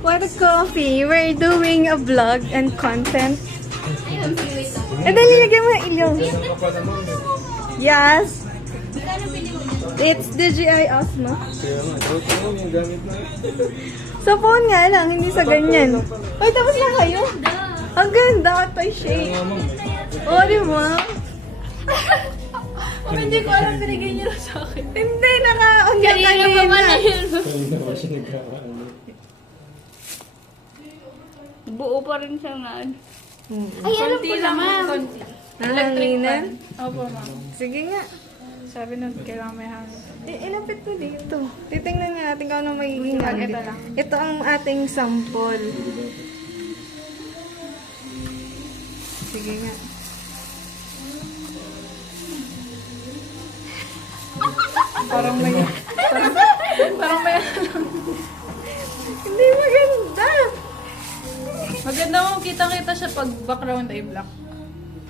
What a coffee! We're doing a vlog and content. Dali, lagyan mo yung ilong. Yes. It's DJI Osmo. Sa phone nga lang, hindi sa ganyan. Ay, tapos na kayo? Ang ganda, ito shade. Oh, di ba? Hindi ko alam binigay niyo lang sa akin. Hindi, naka-on Kanina pa man yun. Buo pa rin siya nga. Ay, alam ko naman. Nahanginan? Opo, ma'am. Sige nga. Sabi nun, kailangan may hangin. Ilapit mo dito. Titingnan nga natin kung ano magiging hangin. Ito lang. Ito ang ating sample. Sige nga. Parang may... parang may... Hindi maganda. Maganda mo, kitang-kita siya pag background ay black.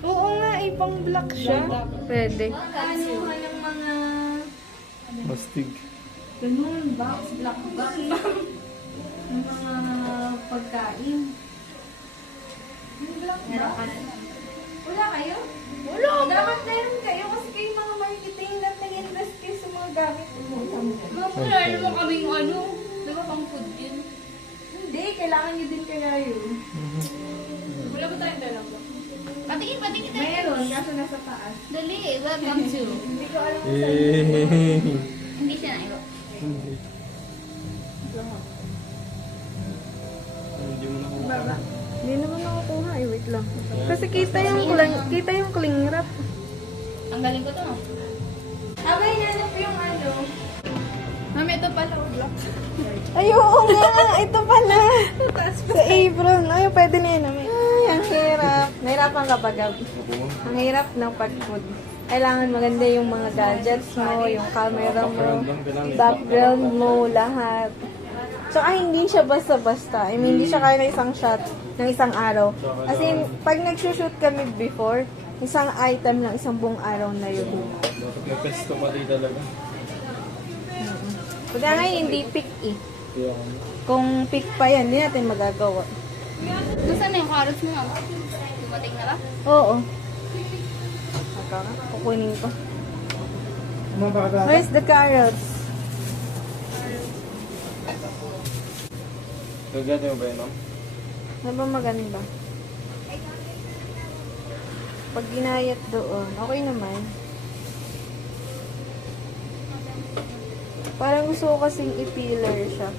Oo nga, ibang black siya. Pwede. Ano ng mga Mastig. ganun, box, black box. Ng mga pagkain. Yung black box. Wala kayo? Wala. Dapat meron kayo kasi kayo mga marketing na nag-invest kayo sa mga gamit mo. Wala naman kaming ano. Di ba pang food yun? Hindi, kailangan nyo din kaya yun. Wala ba tayong dalawa? Patingin tayo. Meron, kaso nasa taas. Dali, welcome to. Hindi ko alam kung saan. Hindi siya na iba. Hindi mo na Baba. Hindi naman nakukuha eh. Wait lang. Kasi kita yung cling wrap. Ang galing ko to. Abay, nanap yung ano. Mami, ito pala, black. Ay, oo nga. Ito pala. Sa apron. Ay, pwede na yun. Ay, ang hirap. Nahirapan ka pag ang hirap ng pag-food. Kailangan maganda yung mga gadgets mo, yung camera mo, background mo, lahat. Tsaka hindi siya basta-basta. I mean, hindi siya kaya ng isang shot ng isang araw. As in, pag nag-shoot kami before, isang item lang, isang buong araw na yun. Dapat may pesto pa di talaga. Kaya ngayon, hindi pick eh. Kaya Kung pick pa yan, hindi natin magagawa. Nasaan na yung carrots mo? Dumating na ba? Oo. Aka nga, kukunin ko. Where's the carrots? Gagano mo ba yun, no? Ano ba maganda? Pag ginayat doon, okay naman. Parang gusto ko kasing i-peeler siya.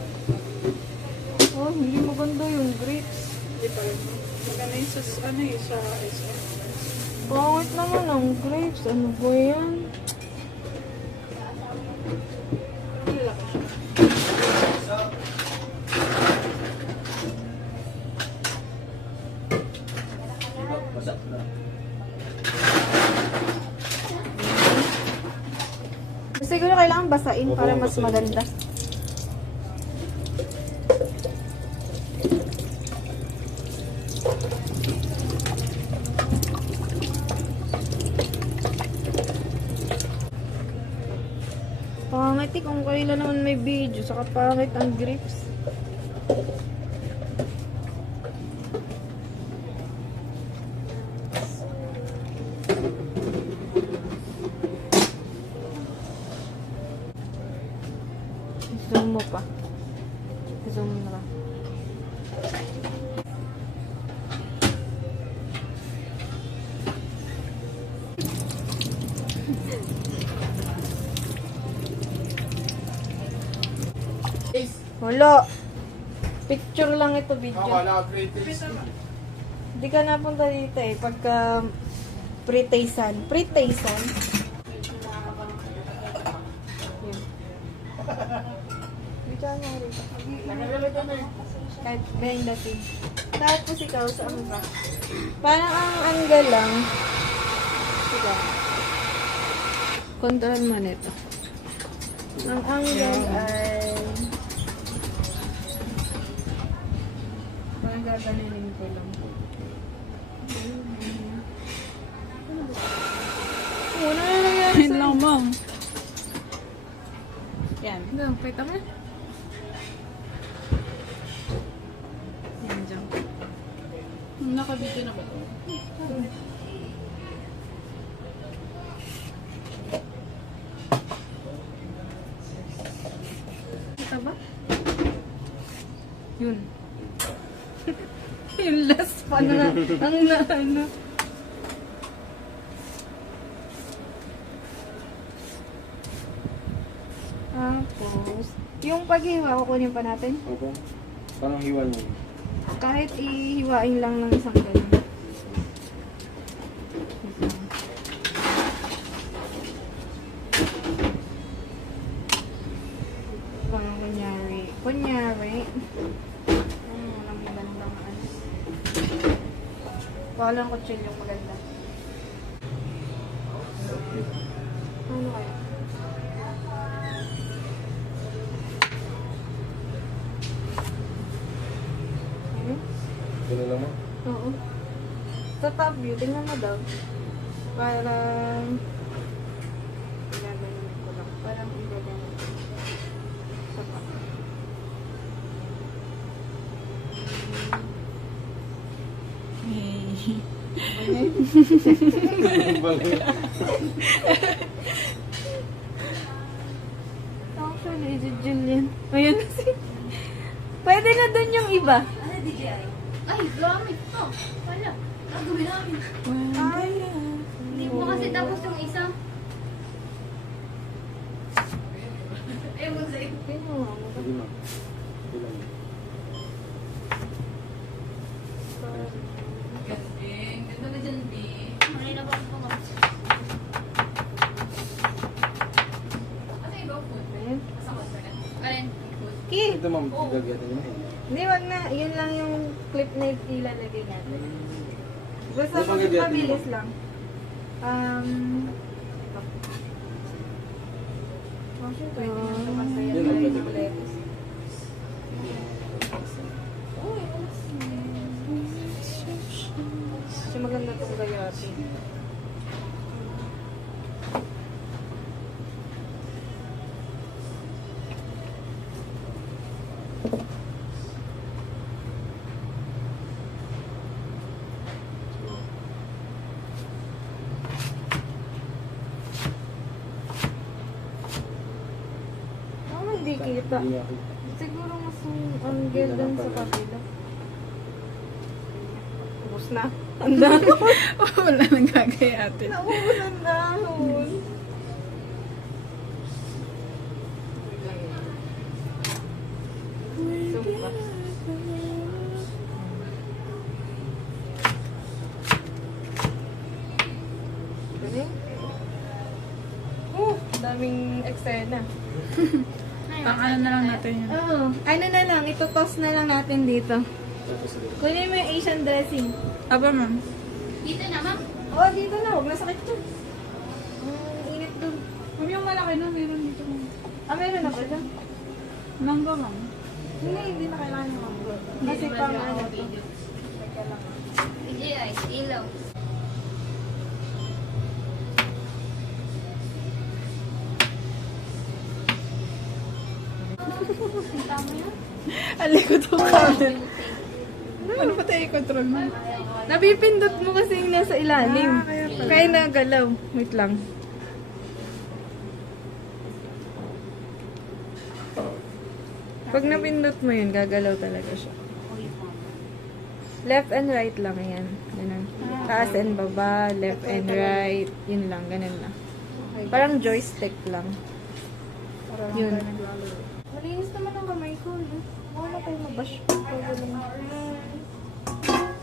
Oh, hindi maganda yung grapes. Hindi pa rin. Maganda yung ano yung sa SM. Pangit naman ang grapes. Ano ba yan? Masak na. Siguro kailangan basain para mas maganda. Pangit eh, kung kailan naman may video, saka pangit ang grapes. Zoom mo pa. Zoom mo na. Wala. Picture lang ito, video. Hindi ka napunta dito eh. Pagka pre-taysan. Pre-taysan. Yun. Video nga rito. Kahit behind the scene. Tapos ikaw, saan ba? Parang ang angle lang. Ikaw. Control mo nito. Ang angle ay... Parang gaganinin ko lang. Ano na nangyari Yun lang, ma'am. Yan. Lang, kita mo. Nakabito na ba to? Ito ba? Yun. Yung last pa na. Ang na ano. Tapos, yung paghiwa, kukunin pa natin. Opo. Parang hiwa niyo. Kahit ihiwain lang ng isang ganun. Parang kunyari, walang magandang ano. Walang kutsilyo maganda. Ano kaya? Hmm? Ganun lang mo? Oo. Sa top view, tingnan mo daw. Parang... Ilaganin ko lang. Parang ilaganin ko. Sa top. Actually, si Julian. Ayun na si... Pwede na dun yung iba. Ano, DJI? Ay, gamit to. Wala. Gagawin namin. Ay, Hindi mo kasi tapos yung isa. Ayaw mo sa'yo. Pinuha mo. Sige ma'am. Okay lang. Galing. Ganda na dyan, B. Kanina pa ako nga. Ano yung go food? Ayun. Kasama sa kan. Alin? Food. Ki! Ito ma'am, gagawin niyo. Hindi, wag na. Yun lang yung clip na ilalagay natin. Basta Ano pang gagawin mabilis mo? lang. Ito. Actually, pwede na ito masaya Yan ang pwede ba? lettuce. Kasi maganda itong gayati. Hindi kita. Hindi ako. Siguro mas angle dun sa kabila. Ubus na. Ang dahon. Wala nang gagayate. Naubos ang dahon. Sumpa. Galing. Daming eksena. Pang ano na lang natin yun. Oo. Ano na lang, ito-toss na lang natin dito. Tapos ulit. Kunin mo yung Asian dressing. Aba, ma'am. Dito na, ma'am. Oo, dito na. Huwag masakit yun. Init dun. Ma'am, yung malaki na, meron dito. ma'am. Meron na pala. Mangga, ma'am. Hindi na kailangan yung mango. Kasi pang ano to. Teka lang. DJI, ilaw. Tama yan. Alikot ko camera. Ano pa tayo i-control, ma'am? Napipindot mo kasi yung nasa ilalim. Kaya nagalaw. Wait lang. Pag napindot mo yun, gagalaw talaga siya. Left and right lang yan. Ganun. Taas and baba, left and right. Yun lang, ganun lang. Parang joystick lang. Yun. Malinis naman ang kamay ko. No? Wala kayo mabash.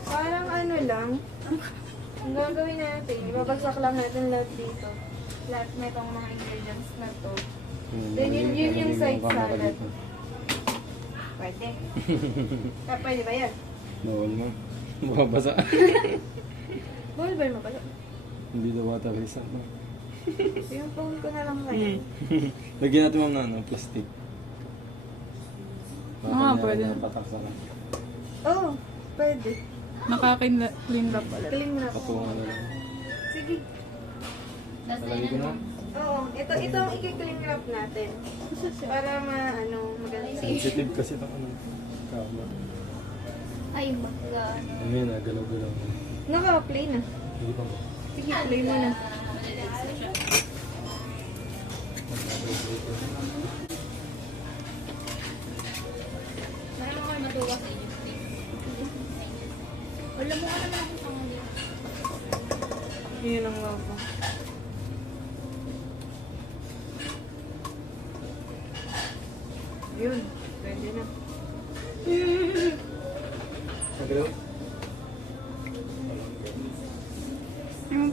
Parang ano lang. Ang gagawin natin, ibabagsak lang natin lahat dito. Lahat na itong mga ingredients na to. Then yun yung side salad. Pwede. Pwede ba yan? Bawal ma'am. Mababasa. Bawal ba yung mabalo? Hindi daw bata resa. Yung phone ko na lang kayo. Lagyan natin ma'am na ano, plastic. Pwede. Patak sa lang. Oo, pwede. Nakaka-clean wrap pala. Clean na po. Patungan na lang. Sige. Nalagay ko na. Oo, ito ang i-clean wrap natin. Para maganda. Sensitive kasi ito ano. Kama. Ay, magka ano. Ano yan, galaw-galaw. Naka-play na. Hindi pa mo. Sige, play mo na. Marami ako matuwa sa inyo, please. Wala mo ka naman akong pangalit. Yun ang loko. Yun. Pwede na. Nagalaw? Yun.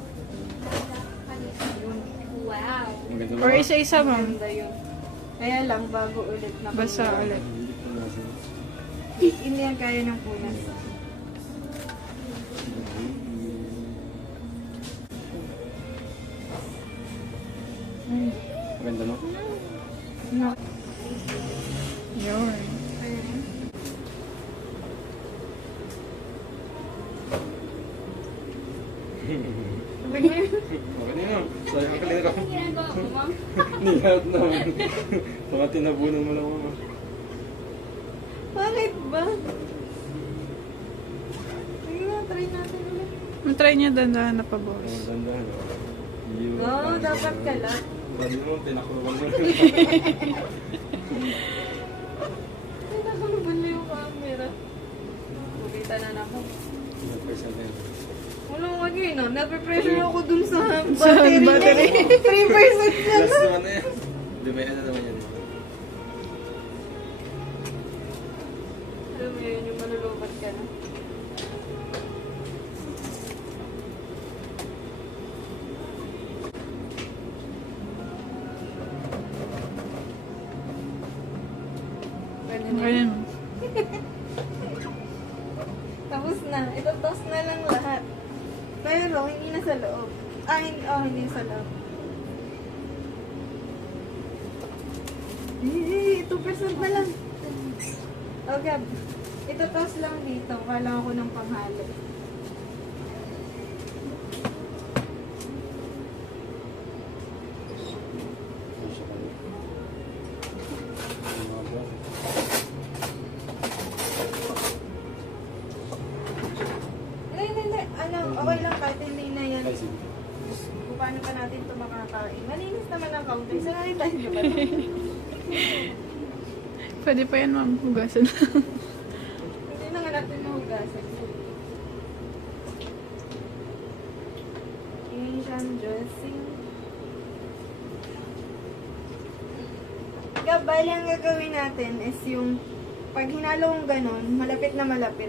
Wow. Maganda ba? Or isa-isa, ma'am. Maganda yun. Kaya lang, bago ulit na. Basa ulit. Hindi yan kaya ng punas. Maganda no? No. Yun. Okay na yun. Sayang ka lang ako. Ginagawa ko, ma'am. Nilahat naman. Baka tinabunan mo lang mama. Bakit ba? Sige nga, try natin ulit. Try niya dandahan na pa, Ang boss. dandahan. Yun. Oo, dapat ka lang. Sabi mo, tinakuluban mo. Ay, nakalubad na yung camera. Bubita na ako. Wala ko yun, no? Nape-pressure ako dun sa battery. battery. 3% lang. Last naman na yan. Di ba yan na naman yan? Alam mo yun, yung malulubat ka na. Pwede na. Ganyan. Tapos na. Ito, toast na lang lahat. Pero, hindi na sa loob. Hindi sa loob. Eh, 2% na lang. Oh, Gab. Ito toast lang dito. Kailangan ko ng panghalo. Hindi. Ano, okay lang kahit hindi na yan. Ay, sige. Kung paano pa natin ito makakain. Malinis naman ang counter. Sanay tayo ba? Pwede pa yan, ma'am. Hugasan. Hindi na nga natin mahugasan. Asian dressing. Bali ang gagawin natin is yung pag hinalo kong ganun, malapit na malapit.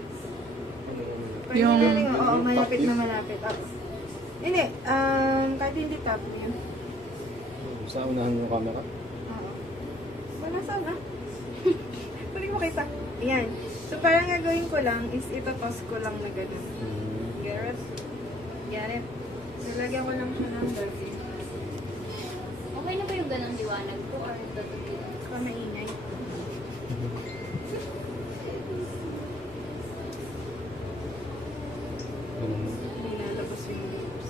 Pag Yung- galing, oo, malapit na malapit. Hindi, kahit hindi top yun. Sa unahan yung camera? Oo. Wala sana. Pwede mo kita. Ayan. So, parang gagawin ko lang is itotoss ko lang na gano'n. Get it? Get it? Nilagyan ko lang siya ng gabi. Okay na ba yung ganang liwanag ko or tutugin? Baka maingay. Hindi nalabas yung lips.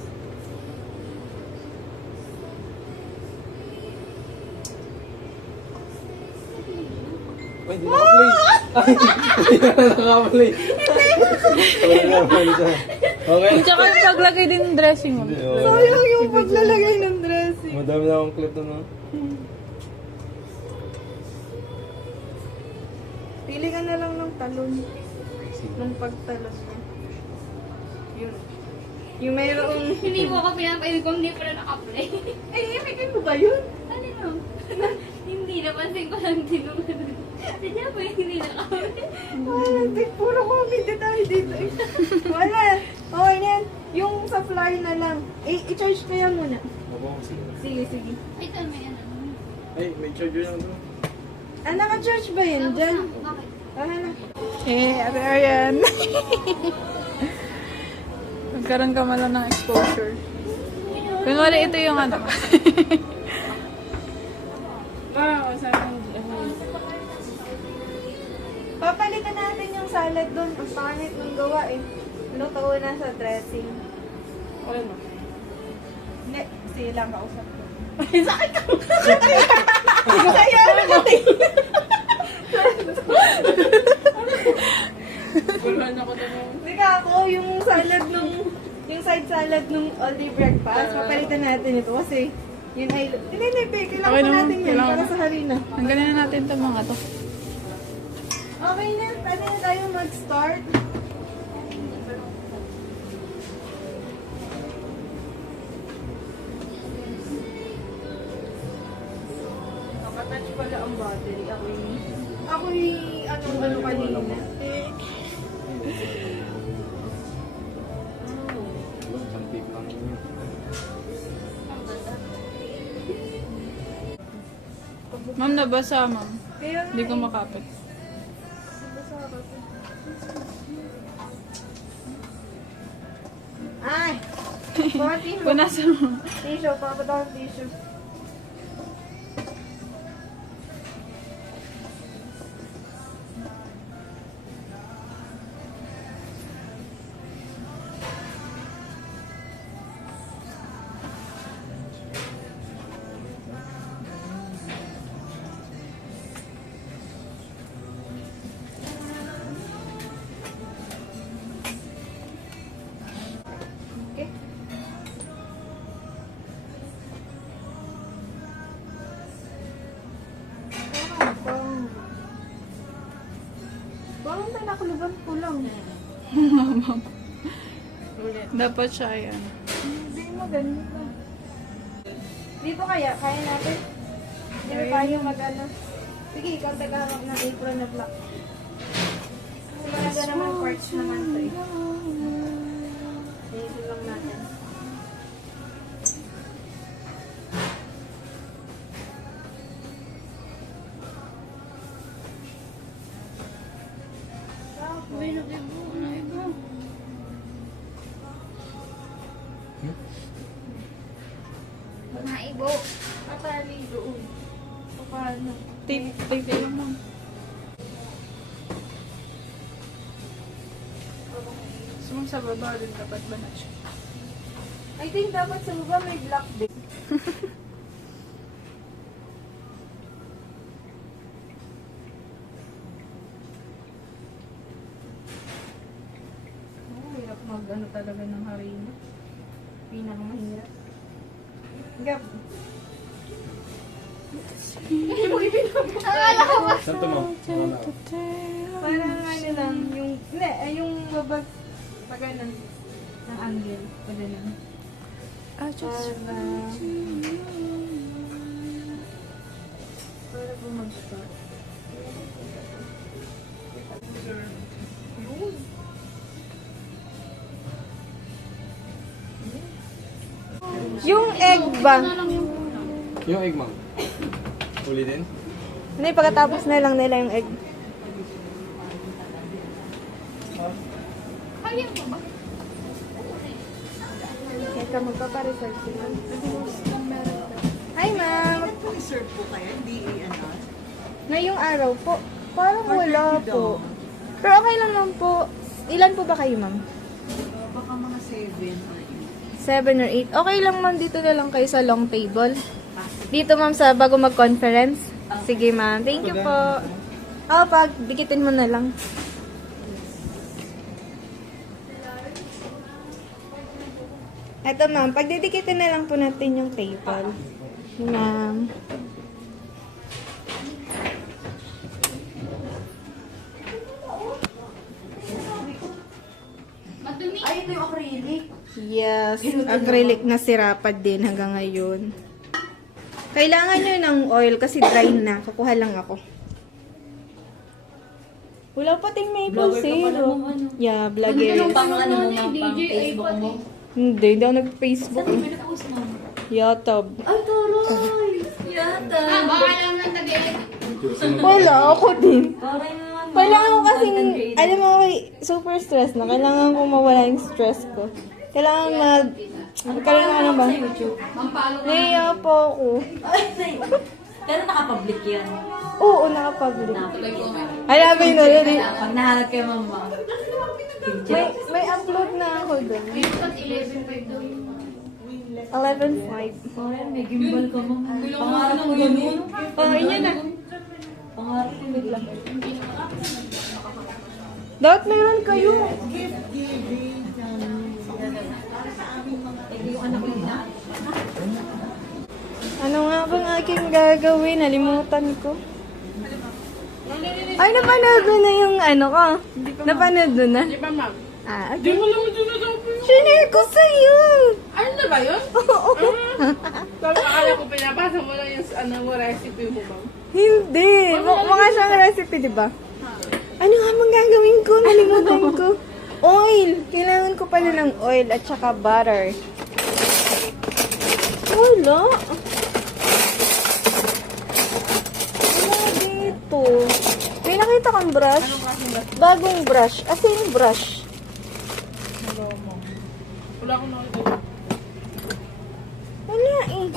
Ay, hindi nakaplay! Ay, hindi na nakaplay! Wala naman siya. Okay. Tsaka yung paglagay din ng dressing, ma'am. Hindi, okay. Sayang yung paglalagay ng dressing. Madami na akong clip na. Pili ka na lang ng talon. Nung pagtalon mo. Yun. Yung mayroong... Hindi mo ako pinapain kung hindi pa na naka-play. Ay, imigay mo ba yun? Ano no? Hindi, napansin ko lang din nung ano. Sadya ba yung hindi naka-play? Wala, puro comment tayo dito eh. Wala. Okay na yan. Yung sa flyer na lang. I-charge kaya muna. Ako, sige. Sige. Ay, ito may ano. Ay, may charger lang doon. Ah, naka-charge ba yun dyan? Bakit? Okay na. Ate Arian. Magkaroon ka man lang ng exposure. Kunwari ito yung ano. Papalitan natin yung salad doon. Ang pangit ng gawa eh. Luto na sa dressing. Ano? Hindi. Sila kausap ko. Ay, sakit ka! Kaya naman! Wala na natin ito kasi yun ay... Hindi, kailangan Okay pa naman, natin yan kailangan. para sa harina. Tanggalin na natin itong mga to. Okay na, pwede na tayo mag-start. Nakatouch pala ang battery. Ako'y ano kanina. Isang tip lang yun. Ma'am, nabasa, ma'am. Kaya nga Hindi ko eh. makapit. Ay! Mga tissue. Punasan mo. Tissue, papapunta akong tissue. Okay. Parang may nakuluban ko lang. Dapat siya, ayan. Hindi maganda. Dito kaya natin? Hindi ba tayo mag-ano? Sige, ikaw tagahawak ng apron na black. Maganda naman parts naman to eh. Dito lang natin. Maibo. Patali doon. Paano? Tape lang, ma'am. Sumang sa baba din dapat ba na siya? I think dapat sa baba may black din. Hirap mag-ano talaga ng harina. Pinakamahirap. Gab. Saan to mo? Wala. Parang ano lang, yung babag, pag ano, ng angle. Pwede lang. I just Para po mag-start. Yung egg ba? Yung egg, ma'am. Huli din? Hindi, pagkatapos na lang nila yung egg. Eka, magpapareserve si ma'am. Hi, ma'am. Reserve po kayo, hindi ano. Ngayong araw po. Parang wala po. Pero okay lang naman po. Ilan po ba kayo, ma'am? Baka mga 7. 7 or 8. Okay lang, ma'am. Dito na lang kayo sa long table. Dito, ma'am, sa bago mag-conference. Sige, ma'am. Thank you po. Pag dikitin mo na lang. Eto, ma'am. Pag didikitin na lang po natin yung table. Ma'am. Ay, ito yung acrylic. Yes. Acrylic na sirapad din hanggang ngayon. Kailangan nyo ng oil kasi dry na. Kukuha lang ako. Wala pa ting maple syrup. Yeah, vlogger. Pang ano mo, ma'am, pang Facebook mo. Hindi ako nag-Facebook. eh. Pinupost mo. Youtube. Ay, turoy! Yata. Baka lang nang nag-edit. Wala ako din. Parang naman. Kailangan ko kasing, alam mo, super stress na. Kailangan ko mawala yung stress ko. Kailangan magkaroon ako ng ba? Mampalo ka. Naiya po ako. Pero nakapublic yan. Oo, nakapublic. Tuloy ko. Alam mo yun, already. Pag nahanap kayo, mama. May upload na ako doon. 11.5 daw yun. 11.5. Parang may gimbal ka, mama. Pangarap ko ganun. Oh, yun na. Pangarap ko bigla. Dapat meron kayo. Gift giving. Yung anak ko na. Ano nga bang aking gagawin? Nalimutan ko. Ay, napanood mo na yung ano ko. Napanood mo na? Di ba, ma'am? Ah, Di okay. mo naman sinasabi. Shinare ko sa'yo. Ano na ba yun? Oo. Sabi, akala ko pinapasa mo lang yung ano mo, recipe mo, ma'am. Hindi. Mga siyang recipe, di ba? Ano nga bang gagawin ko? Nalimutan ko. Oil. Kailangan ko pala ng oil at saka butter. Wala. Wala dito. May nakita kang brush? Bagong brush. As in brush. Wala akong nakikita. Wala eh.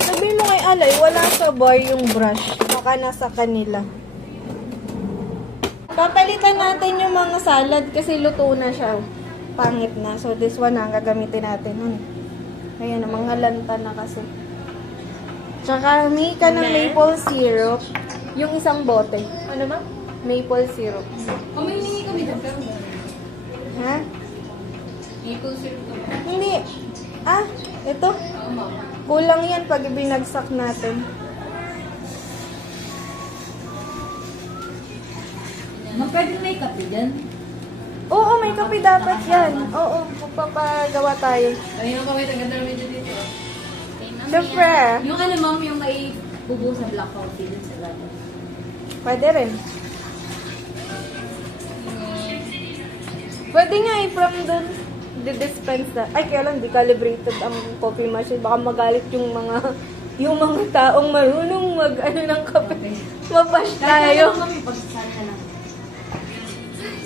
Sabi mo kay Alay, wala sa bar yung brush. Baka nasa kanila. Papalitan natin yung mga salad kasi luto na siya. Pangit na. So this one ang gagamitin natin. Ayan, mga lanta na kasi. Tsaka may ka ng maple syrup. Yung isang bote. Ano ba? Maple syrup. Humingi kami doon, pero Ha? maple syrup ka ba? Hindi. Ah, ito. Oo, ma'am. Kulang yan pag binagsak natin. Ma'am, pwede may kape dyan? Oo, may kape dapat yan. Oo, magpapagawa tayo. Ayun ang pawit, ang ganda naman dito. Siyempre. Yung ano, ma'am, yung may bubo sa black coffee dun sa gano'n. Pwede rin. Pwede nga from dun di-dispense na. Ay, kaya lang, di calibrated ang coffee machine. Baka magalit yung mga taong marunong mag-ano ng kape. Mabash tayo. Kami, pagsasal na lang.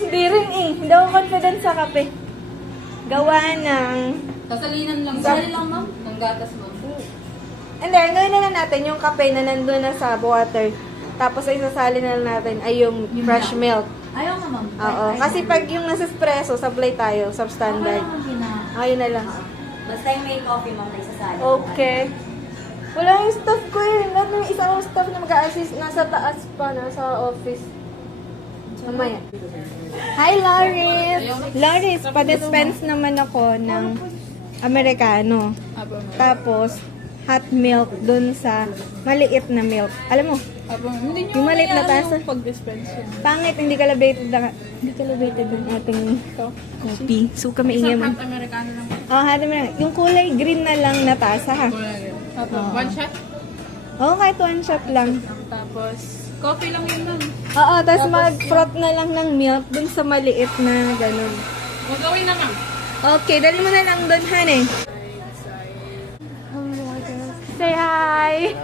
Hindi rin eh. Hindi ako confident sa kape. Gawa ng... Sasalinan lang. Sasali lang, ma'am. Ng gatas, ma'am. Hindi, ang gawin na lang natin yung kape na nandun na sa water. Tapos ay sasali na lang natin ay yung fresh milk. Ayaw nga, ma'am. Oo. Kasi pag yung nasa espresso, sablay tayo, substandard. Ayun na lang. Basta yung may coffee, ma'am, na isasali. Okay. Wala yung staff ko eh. Lahat ng isang staff na mag-a-assist nasa taas pa, nasa office. Mamaya. Hi, Loris! Loris, pa-dispense naman ako ng Americano. Aba, ma'am. Tapos, hot milk dun sa maliit na milk. Alam mo, Aba, ma'am. Hindi nyo yung maliit na tasa. yung pag-dispense yun. Pangit, hindi calibrated ang ating coffee. So, kami ingay Isang man. hot Americano lang. Oh, hati mo lang. Yung kulay green na lang na tasa, ha? Wala rin. Tapos, one shot. Oo, kahit one shot lang. Tapos, coffee lang yun lang. Oo, tapos mag-froth na lang ng milk dun sa maliit na ganun. Magawin na, ma'am. Okay, dali mo na lang dun, honey. Oh my God. Say hi!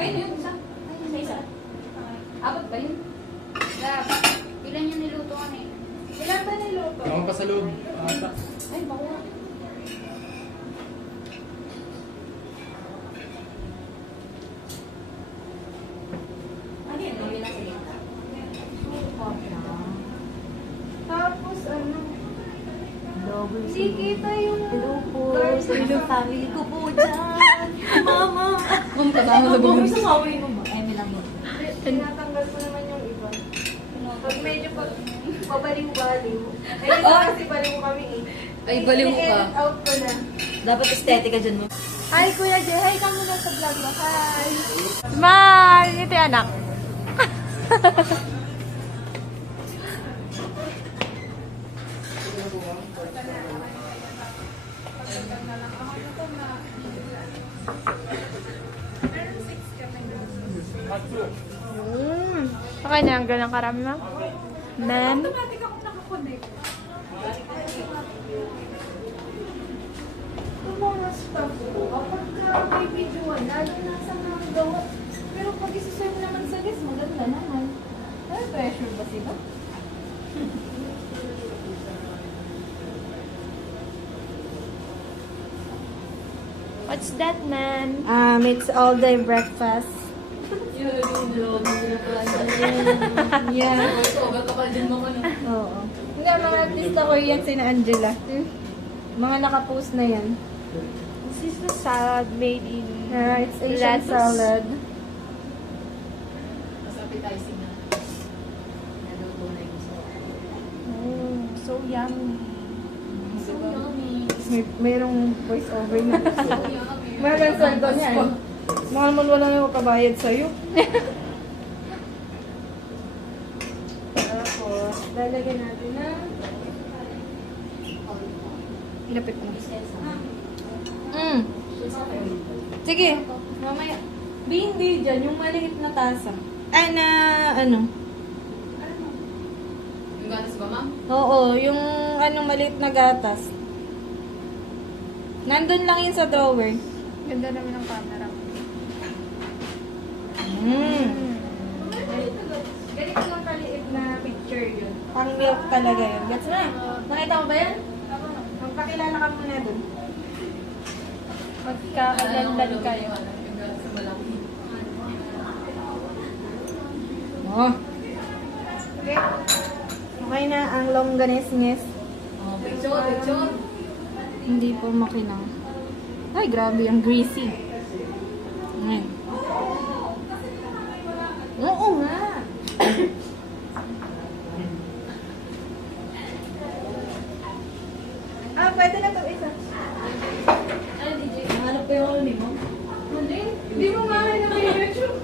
Ay, yun, isa. Ay, isa. Abot ba yun? Gab, ilan yung niluto ka na Ilan ba niluto? Ako pa sa loob. Ay, bako. Ano yun? Gawin na sa gitna. Tapos, ano? Sige tayo. Hello po. Sa family ko po dyan. Mama. Kung kasama na bumili. Kung kasama mo ba? Ay, may lang yun. Tinatanggal ko naman yung iba. Pag medyo pabaliw-baliw. Ayun kasi baliw kami eh. Ay, baliw ka. I-edit out ko na. Dapat estetika dyan mo. Hi, Kuya Jay. Hi, kamo na sa vlog mo. Hi. Smile! Ito yung anak. Okay na, ang ganang karami, ma'am. Ma'am? Automatic ako nakakonect. Yung mga stuff ko, kapag may video lalo nasa mga gawa. Pero pag isuserve naman sa guest, maganda naman. Ay, pressure ba sila? What's that, man? It's all day breakfast. Yeah. Oo. Hindi, mga artista ko yan, sina Angela. Mga nakapost na yan. This is the salad made in It's Asian lettuce. salad. appetizing na. Naluto na yung gusto. Oh, so yummy. So yummy. Merong voice over na. So yummy. Meron sweldo niya eh. Mahal mo wala na kabayad sa'yo. Tapos, lalagyan natin na... Ilapit mo. Sige, mamaya. Hindi dyan, yung maliit na tasa. Ay, na ano? Yung gatas ba, ma'am? Oo, yung anong maliit na gatas. Nandun lang yun sa drawer. Ganda naman ng camera. Ganito lang kaliit na picture yun. Pang milk talaga yun. Gets mo na? Nakita mo ba yan? Magpakilala ka muna dun. Magkakalandan kayo. Yung gatas sa malaki. Oh. Okay. Okay na ang longganise-nges. Oh, picture. Hindi po makinang. Ay, grabe, ang greasy. Ayan. Oo nga. Pwede na ito isa. Ano, DJ? Hanap ko yung huli mo. Hindi mo mahanap yung YouTube.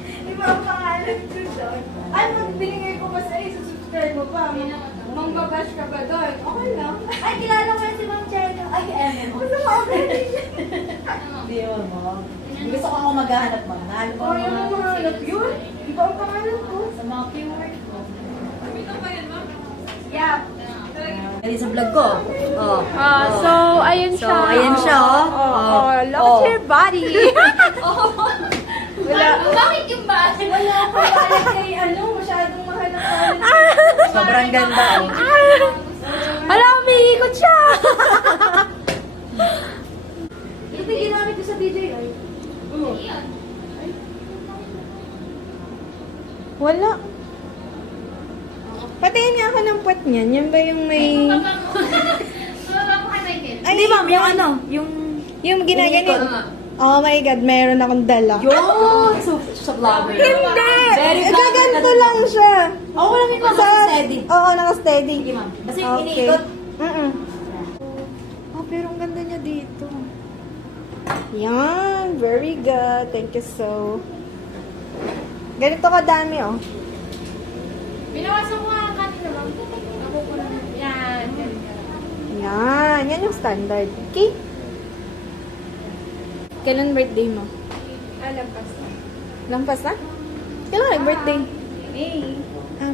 Di ba ang pangalan ko doon? Ano, binigay ko pa sa'yo, susubscribe mo pa. Mangbabash ka ba doon? Okay lang. Ay, kilala ko na si Ma'am Chelo. Ay, Evan. Ano mo ako? Hindi mo. Gusto ko ako maghahanap mo. Mahal ko Oh, yung mga hanap yun? Di ba ang pangalan ko? Sa mga keyword ko. Yeah. Dali sa vlog ko. Oh. So, ayun siya. ayan siya, oh. Oh, look at your body. Wala. Bakit yung base? Wala ako alam kay ano, masyadong mahal ang pangalan. Sobrang ganda. Oh. Hala, umiikot siya. Ito yung ginamit ko sa DJI. Wala. Patingin nga ako ng puwet niyan. Yan ba yung may... Ay, di ma'am, yung ano? Yung ginaganit. Oh my God, meron akong dala. Yun! Sa vlogger. Hindi! Very Eh, black. gaganto lang siya. Oo, wala nang ma'am. Steady. Oo, naka-steady. Sige ma'am. Basta yung Okay. iniikot. Oh, pero ang ganda niya dito. Yan, very good. Thank you so. Ganito kadami, oh. Binawasan ko nga kanina, ma'am. Ako ko lang. Yan. Yan yung standard. Okay? Kailan birthday mo? Lampas na. Lampas na? Kailan nag-birthday? May.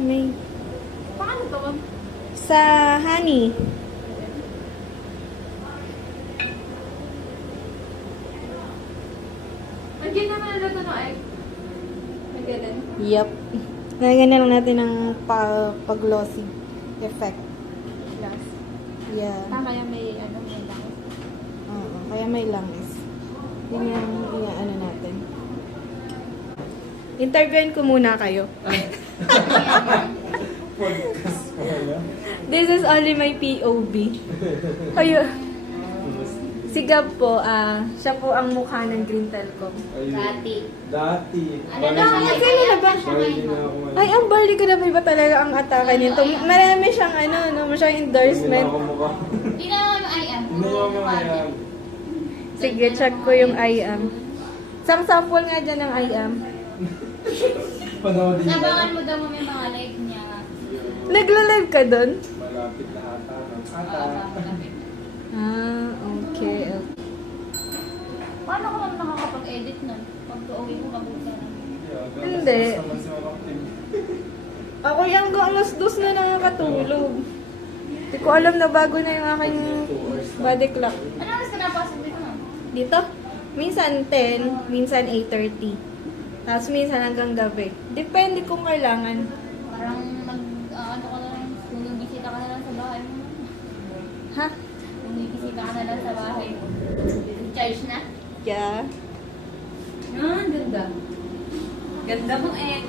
May. Paano to, ma'am? Sa honey. Nandiyan naman na luto no egg. Nagdadan. Yup. Nalagyan na lang natin ng pag-glossy effect. Glass. Yeah. Kaya may ano, may lang. Oo, kaya may langis. Yun yung ano natin. Interviewin ko muna kayo. This is only my POV. Ayun. Si Gab po, siya po ang mukha ng Green Telcom. Dati. Ano na? Sino na ba? Barley na ako ngayon. Ay, ang barley ko na ba talaga ang atake nito? Marami siyang ano, masyang endorsement. Hindi na ako mukha. Hindi na naman ay Hindi na ako ngayon. Sige, check ko yung IM. Isang sample nga dyan ng IM. Panoodin na. Nabangan mo daw mo may mga live niya. Nagla-live ka doon? Malapit na ata. Malapit. Okay. Paano ka naman nakakapag-edit nun? Pag uwi mo kabuta na. Hindi. Naman si Mama Kim. Ako yung alas 2 na nakakatulog. Hindi ko alam na bago na yung aking body clock. Ano oras ka napasok dito ma'am? Dito? Minsan 10, minsan 8:30. Tapos minsan hanggang gabi. Depende kung kailangan. Parang ano ka na lang, kung bisita ka na lang sa bahay mo. Ha? Kung bisita ka na lang sa bahay mo. Charge na? Yeah. Ganda. Ganda mo eh.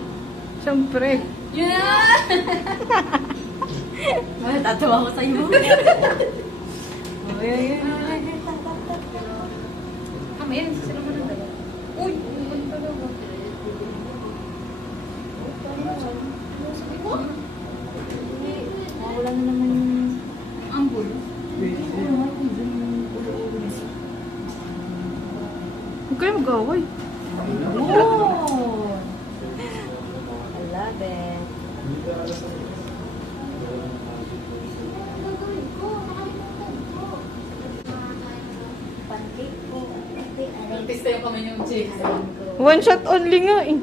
Siyempre. Yeah! Tatawa ko sa iyo. Amen, sila mo na dalawa. Uy! Wala na naman yung... Ambul. Huwag kayo mag-away. Oh! I love it. Pancake po. Artista yung kami yung chicks. One shot only nga eh.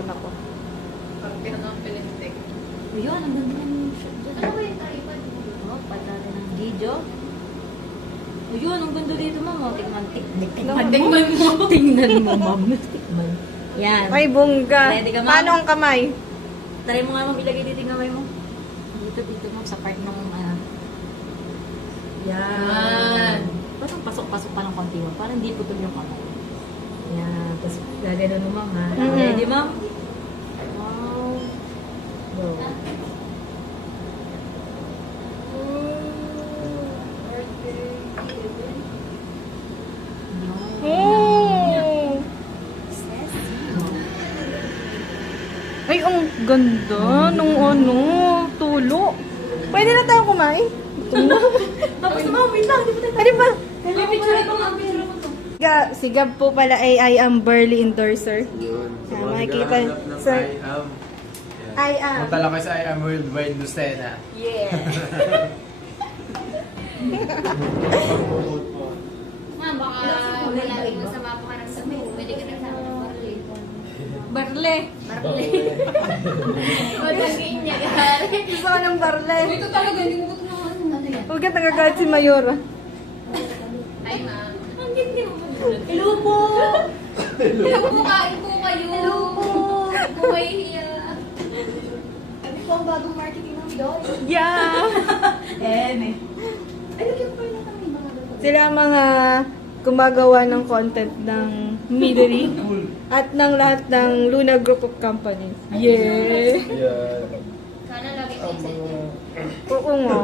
Nako. Pagkita ng pilintik. Ayun, ang ganda ng shot dyan. Ano ba yung tripod? Oh, patala ng video. Ayun, ang ganda dito, ma'am. Oh, tingnan mo. Tingnan mo, ma'am. Tikman. Yan. Ay, bongga. Ready ka, ma'am? Paano ang kamay? Try mo nga, ma'am. Ilagay dito yung kamay mo. Dito, ma'am. Sa part ng... Yan. Parang pasok-pasok pa ng konti mo. Parang di putol yung kamay. Yan. Tapos gagano mo, ma'am, ha? Mhm. Ready, ma'am? Wow. Go. Oh. Ay, ang ganda nung ano, tulo. Pwede na tayo kumain. Tapos, ma'am, wait lang. Di ba tayo? Ano ba? Picture ko nga, picture ko to. Si Gab po pala ay I am Burley endorser. Yun. Ah, mga makikita, naghahanap ng sir. I am. I am. Punta lang kayo sa I am Worldwide Lucena. Yeah. Ma'am, baka wala rin mo sa mapa ka ng sabi. Pwede ka nagsama ng barley. Barle. Magagain niya, gari. Gusto ko ng barle. Ito talaga, hindi mo ko tunahan. Ano yan? Huwag ka tagagad si Mayora. Ay, ma'am. Ang ganda mo. Hello po. Kumain po kayo. Hello po. Kung mahihiya. Sabi po ang bagong marketing ng Doy. Yeah. Eh. Ay, lagyan pa rin kami mga doon. Sila ang mga gumagawa ng content ng Midori at ng lahat ng Luna Group of Companies. Yeah. Yan. Sana lagi kayo excited. Oo nga.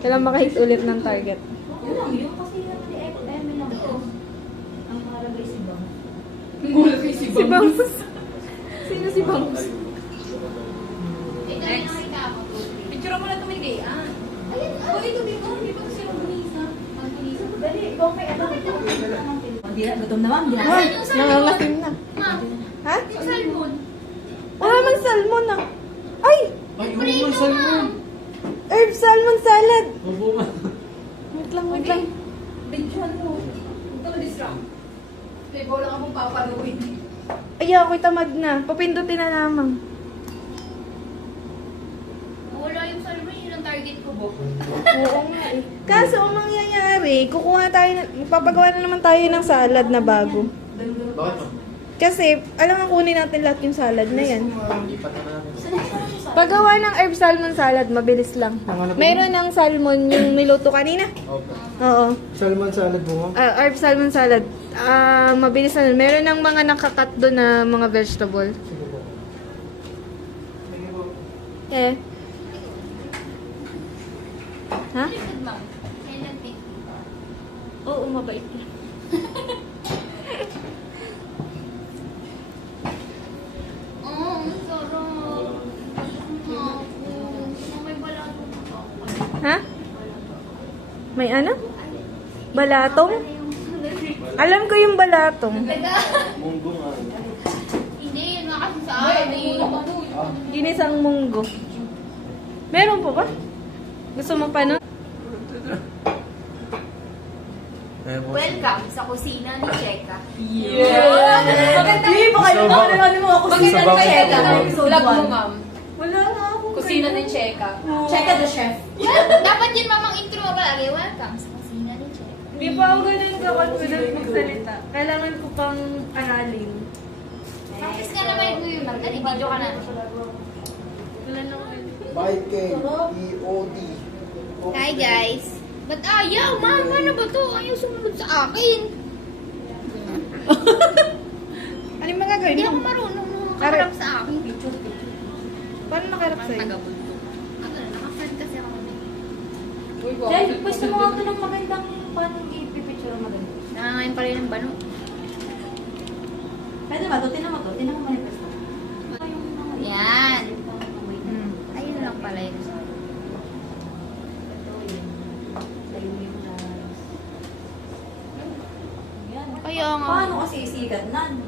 Kailan makahit ulit ng target. Yun lang, yun kasi yung FM lang ito. Ang maragay si Bang. Gulat kayo si Si Bangs. Sino si Bangs? Ito na nakita ako. Picture mo na ito may gayaan. Ayun, Oh, ito dito. Hindi pa kasi yung bunisa. ang puliso. Dali, ikaw may ano. Hindi na, gutom na, ma'am. Hindi na. Ay, nangangasim na. Ma'am, Ha? yung salmon. Wala man salmon ah. Ay! Ay, Prito, umuman salmon. ma'am. Herb salmon salad. Umuman. Wait lang. Picture mo. Huwag ka ma-distract. May bola ka mong papaluin. Ay, ako'y tamad na. Papindutin na lamang. Wala yung salmon, yun ang target ko. Oo nga eh. Kaso, ang mangyayari, magpapagawa na naman tayo ng salad na bago. Bakit mo? Kasi, alam nga kunin natin lahat yung salad na yan. Lipat na namin. Paggawa ng herb salmon salad, mabilis lang. Meron ng salmon yung niluto kanina. Opo. Oo. Salmon salad mo. Herb salmon salad. Mabilis na. Meron ng mga nakakat doon na mga vegetable. Eh. Ha? Good, ma'am. Kaya nag-pick. Oo, mabait na. Oo, ang sarap. May balato na ako. Ha? May ano? Balatong? Alam ko yung balatong. Munggo nga. Hindi, yun nga kasi sa amin. Ginisang munggo. Meron po ba? Gusto mo pa no? Welcome sa kusina ni Cheka. Maganda yun. Baka yung Soba. ano mo ako. Maganda Sabaw ni Cheka. sa bawang. Vlog mo, ma'am. Wala nga ako. Kusina ni Cheka. Check the chef. Dapat yun mamang intro mo palagi. Welcome sa kusina ni Cheka. Hindi pa ako ganun ka-confident magsalita. Kailangan ko pang aralin. Practice ka naman mo yun, ma'am. Dali, video ka na. Wala na ako. Mike EOD. Hi, guys. Ba't ayaw? Ma'am, ano ba to? Ayaw sumunod sa akin. Ano yung magagawin Hindi ako mo? marunong nakakarap sa akin. Paano nakarap sa'yo? Ano, naka-friend kasi ako. Uy, Jay, pwede mo ako ng magandang paano i-picture ang maganda. Nangangain pa rin ng bano. Pwede ba? Tinan mo to. Tinan mo manifest to. Yan. Ayun lang pala yun. Kaya nga. Paano kasi isikat nan?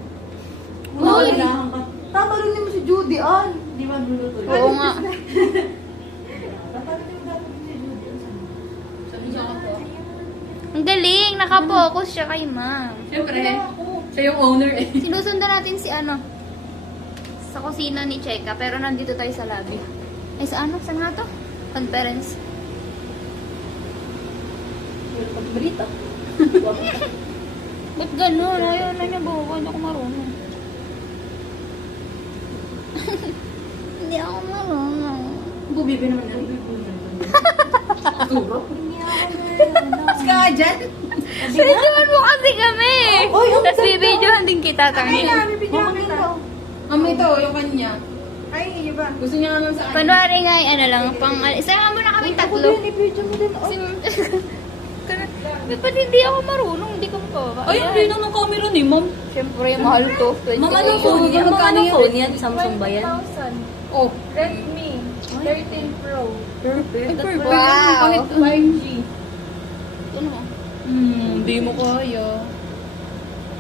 Uy! Tatalunin mo si Judy, Ann. Di ba luluto yun? Oo nga. Tatalunin mo dapat si Judy. Ang galing. Nakapokus siya kay ma'am. Siyempre, siya yung owner eh. Sinusundan natin si ano. Sa kusina ni Cheka. Pero nandito tayo sa lobby. Ay, sa ano? Saan nga to? Conference. Balita. Ba't ganun? Ayaw na niya buko. Hindi ako marunong. Hindi ako marunong. Bubibi naman yan. Turo? Ka dyan? Videoan mo kasi kami! Tapos bibidyohan din kita, Tangin. Mami ito, yung kanya. Ay, iyo ba? Gusto niya naman sa Kunwari nga, ano lang, isama mo na kami tatlo. I-video mo din. Ba't hindi ako marunong? Hindi ko pa. Ay, ang lino ng camera ni ma'am. Siyempre, mahal to. Ma'am, anong phone yan? Magkano phone yan? Samsung ba yan? Oh, Redmi 13 Pro. Perfect. Wow. Kahit 5G. Ano mo? Hindi mo kaya.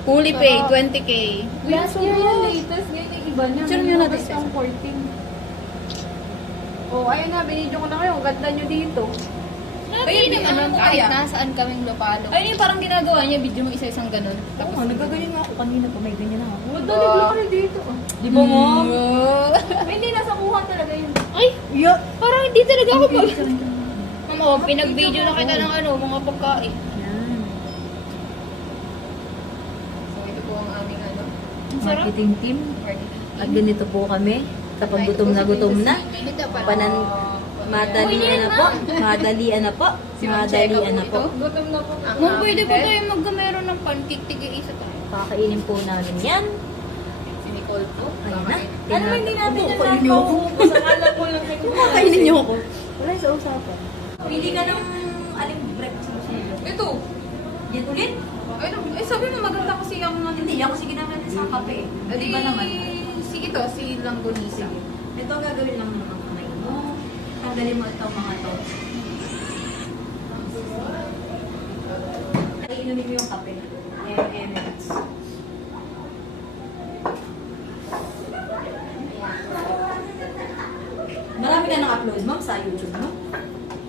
Fully pay, 20K. Last year yung latest, ngayon yung iba niya. Sino May yun mga natin? bastang 14. Oh, ayun na, binidyo ko na kayo. Ang ganda nyo dito. Ay, naman kaya. kahit nasaan kaming lupalo. Ay, yung parang ginagawa niya, video mo isa-isang ganun. Tapos, nagkaganyan nga ako kanina pa. May ganyan ako. Oh, dali ko rin dito. Di ba mo? Ay, hindi, nasa kuhan talaga yun. Ay, parang hindi talaga ako mag... Mama, pinag-video na kita ng ano, mga pagkain. Yan. So, ito po ang aming ano. Sarap. Marketing team. At ganito po kami. Kapag gutom na. Ito pala. Panan madalian na po. Madalian na po. Madalian na po. Gutom na po. Ma'am, pwede po tayo magkameron ng pancake, tig-isa tayo. Kakainin po namin yan. Si Nicole po. Ayun na. Ano ba hindi natin yan Kainin niyo ako. Sa alam ko lang kayo. Kainin niyo ako. Wala sa usapan. Pili ka ng aling breakfast mo siya. Ito. Yan ulit? Ay, sabi mo maganda kasi ako nga. Hindi, ako sige naman sa kape. Di ba naman? Si ito, si Langgonisa. Ito ang gagawin lang ng kamay mo. Tanggalin mo itong mga to. Ay, inumin mo yung kape. M&M's. Marami ka nang-upload, ma'am, sa YouTube mo.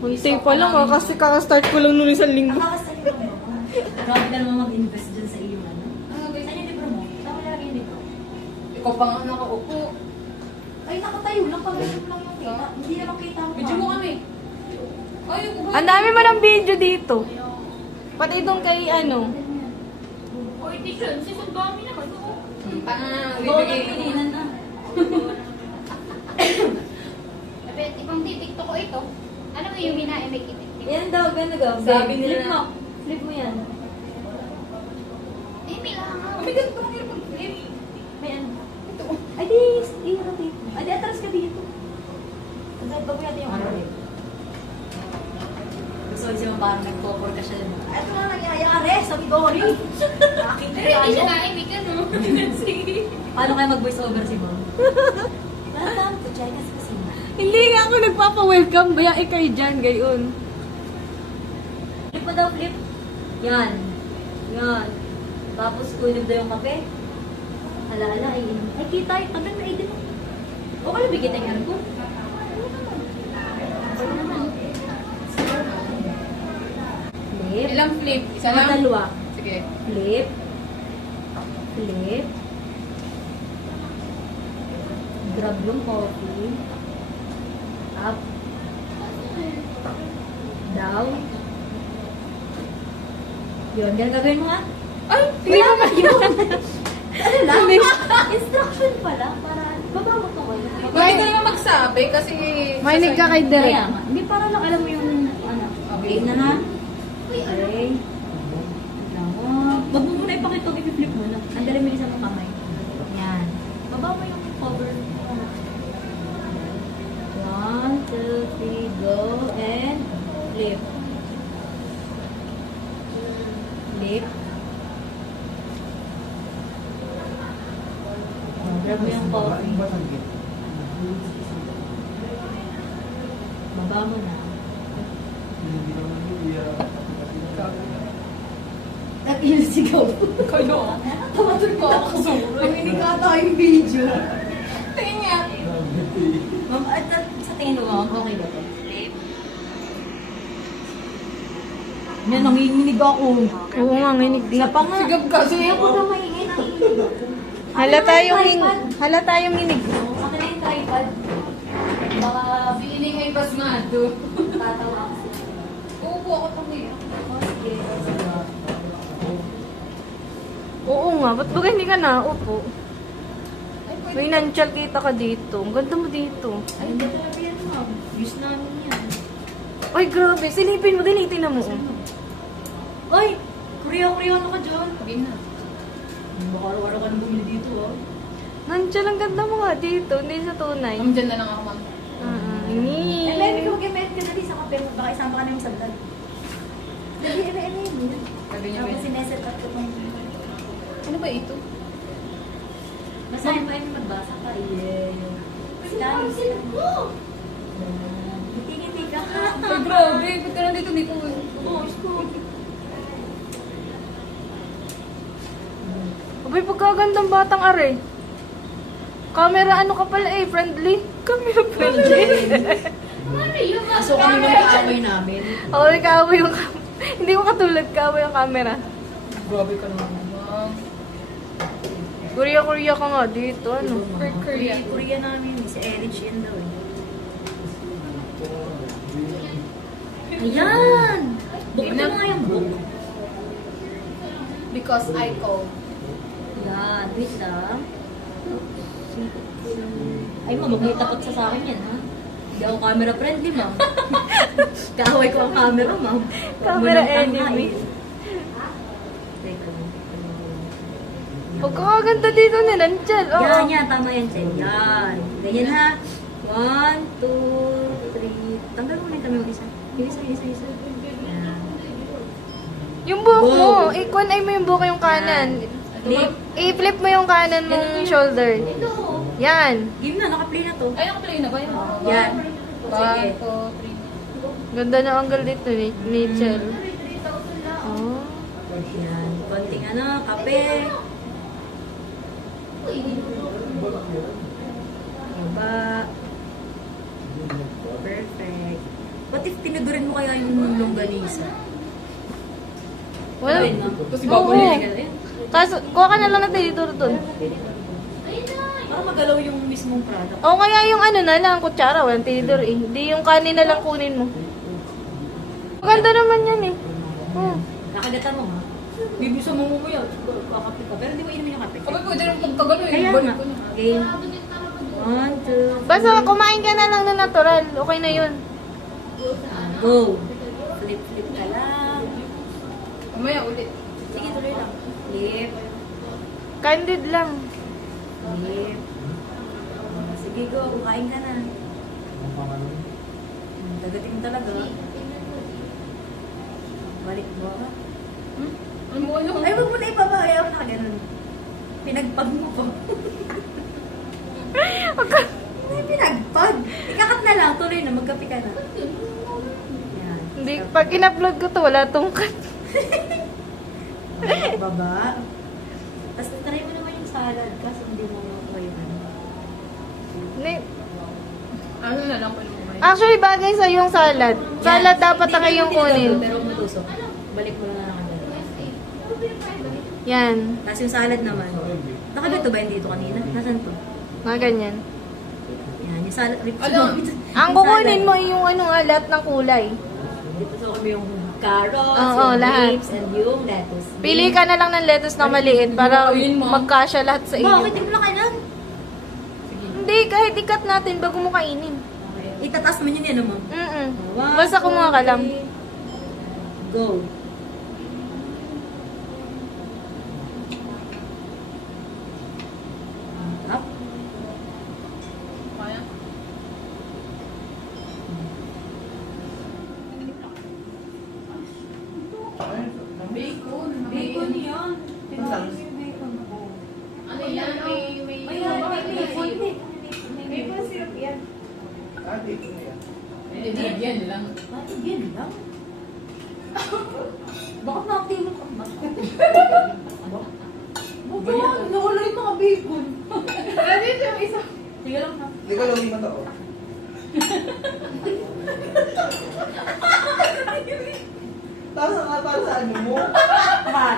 Munti pa lang kasi kaka-start ko lang nung isang linggo. Nakakasali ka mo. Grabe ka naman mag-invest dyan sa iyong ano. Saan yung libro mo? Saan mo lalagay yung libro? Ikaw pa nga nakaupo. Ay, nakatayo lang. Pag-ganyan lang yung kita. Hindi naman kita mo. Video mo kami. Ay, yung kuha. Ang dami mo ng video dito. Pati itong kay ano. Oy, Tishon, sisundami naman ito. Bibigay pininan na. Ibang titiktok ko ito. Ano mo yung hinae may kitiktik? Yan daw, gano'n daw. Sabi Flip nila. mo. Flip mo yan. Eh, may langaw. Kami ganito lang yung pag-flip. May ano. Ito. Ay, di, i-rotate mo. Ay, di, atras ka dito. Ang sabi ko natin yung ano. Gusto ko siya parang nag-cover ka siya. Ito na nangyayari sa Midori. Nakakita Pero hindi siya tayo. naimik ano. Sige. Paano kayo mag-voice over si Mom? Welcome to China's Kusina. Hindi nga ako nagpapa-welcome. Baya ikay dyan, gayon. Flip mo daw, flip. Yan. Yan. Tapos kunin daw yung kape. Ala-ala, ay inom. Ay, kita, tagal na idin. O kaya bigyan ng aircon. Flip. Ilang flip? Isa Mga lang? dalawa. Sige. Flip. Flip. Grab yung coffee. Up. Down. Yun, ganun gagawin mo ha? Ay! Wala na yun. Ano lang? Instruction pala. Para, babago ko kayo. Bakit ka naman magsabi? Kasi... Mahinig ka kay Kaya Derek. nga. Hindi, para lang alam mo yung, ano. Okay na ha? Okay. Lang mo. Wag mo muna ipakita kung i-flip mo na. Ang dali mo isang kamay. Yan. Baba mo yung cover. 1, 2, 3, go, and flip. Flip. Grab mo yung coffee. Baba mo na. Nag-ilsigaw. Kayo. Tamatod ko ako sa mura. Nanginig ata yung video. Tingin nga. Ma'am, sa tingin mo, ma'am, okay ba to? Yan, nanginginig ako. Oo nga, nginig din. Pa nga. Sigab ka. Kasi ako na maingay, nanginginig ako. Halata yung nginig. Akin na yung tripod. Baka Feeling ay bas nga to. tatawa ako. Uupo ako pang Oo nga, ba't ba hindi ka na? Upo. May nansyal kita ka dito. Ang ganda mo dito. Ay, hindi talaga yan, ma'am. Use namin yan. Ay, grabe. Silipin mo din, itin mo. Ay! Korea-koreano ka dyan. Sabihin na. Baka araw-araw ka nang bumili dito, ah. Nansyal, ang ganda mo nga dito. Hindi sa tunay. Ma'am, dyan na lang ako, ma'am. Eh, baby, Ni. kung gamit ka dali sa kape mo, baka isama ka namin sa vlog. Dali, eme. Sabi niya, Tapos "Wait." sineset up ko pang... Ano ba ito? Basahin pa yun, magbasa ka. Yeah. Sila ko! Ngiti-ngiti ka. Ay, grabe. Ba't ka nandito dito? Oo, school. Abay, pagkagandang batang are. Camera, ano ka pala eh, friendly. Camera friendly. So kami magkaaway namin. Oo, kaaway yung hindi mo katulad kaaway yung camera. Grabe ka naman, ma'am. Korea ka nga dito, ano. Korea. Korea namin. Si Erich yan daw eh. Ayan! Bukod na nga yung book. Because I call. Yan, wait lang. Ay, ma'am, huwag may takot sa akin yan, ha? Hindi ako camera friendly, ma'am. Kaaway ko ang camera, ma'am. Camera Munang enemy. tanghay. Teka. Pagkakaganda dito ni Nanchal. Oo. Yan, tama yan, Chen. Yan. Ganyan, ha? 1, 2, 3. Tanggal mo ulit kami yung isa. Yung isa. Yan. Yung buhok Wow. mo, ikwan ay mo yung buhok yung kanan. Flip. I-flip mo yung kanan mong shoulder. Yan. Game na, naka-play na to. Ay, nakaplay na ba yun? Yan. 1, 2, Sige. 3. Ganda ng angle dito ni Chel. Oh. Yan. Konting kape. Baba. Perfect. What if tinudurin mo kaya yung longganisa? Wala. Ayun, no? Kasi Oo. babalik. Kaso, kuha ka na lang natin dito doon. Para magalaw yung mismong product. O kaya yung ano na lang, kutsara, walang tinidor eh. Hindi yung kanin na lang kunin mo. Maganda naman yan eh. Oh. Nakagatan mo, ha? Bibusan mo mo yan. Kakape ka. Pero hindi mo inumin yung kape. Kapag pwede rin pagkagano eh. Kaya Balik nga. ko na. Game. 1, 2, Basta kumain ka na lang na natural. Okay na yun. go. Flip ka lang. Mamaya ulit. Sige, tuloy lang. Flip. Candid lang. Flip. Sige, go. Kumain ka na. Dagating talaga. Balik mo ka. Ano mo yun? Ay, wag mo na ibaba. Ayaw na ganun. Pinagpag mo pa. Ay, pinagpag. Ikakat na lang. Tuloy na. Magkape ka na. Yan. Hindi, pag in-upload ko to, wala tong cut. Baba. Tapos try mo naman yung salad kasi hindi mo makuha yung ano. Hindi. Ano na lang pala kumain? Actually, bagay sa yung salad. Salad dapat ang yung kunin. Pero huwag matusok. Balik mo na lang ako. Yan. Tapos yung salad naman. Nakagat ba yun dito kanina? Nasaan to? Mga ganyan. Yan, yung salad. Alam. Ang kukunin mo yung ano nga, lahat ng kulay. Dito sa kami yung carrots, Oo, yung lahat. grapes, and yung lettuce. Pili ka na lang ng lettuce na maliit para Ayun, ma. magkasya lahat sa iyo. Bakit? Hindi mo na kailan? Hindi, kahit ikat natin bago mo kainin. Okay. Itataas mo yun yan, ano mo? Mm-mm. 1, Basta kumuha ka lang. 2, 3. Go. Up. Kaya? Bacon. Bacon yan. Ano yan? May dito na yan. Hindi, yan lang. Bakit yan lang? Bakit nakatimot ang mata? Baba, nawala yung mga bacon. Nandito yung isa. Sige lang ha. Hindi ko lumima to. Oh. Tapos ang para sa ano mo?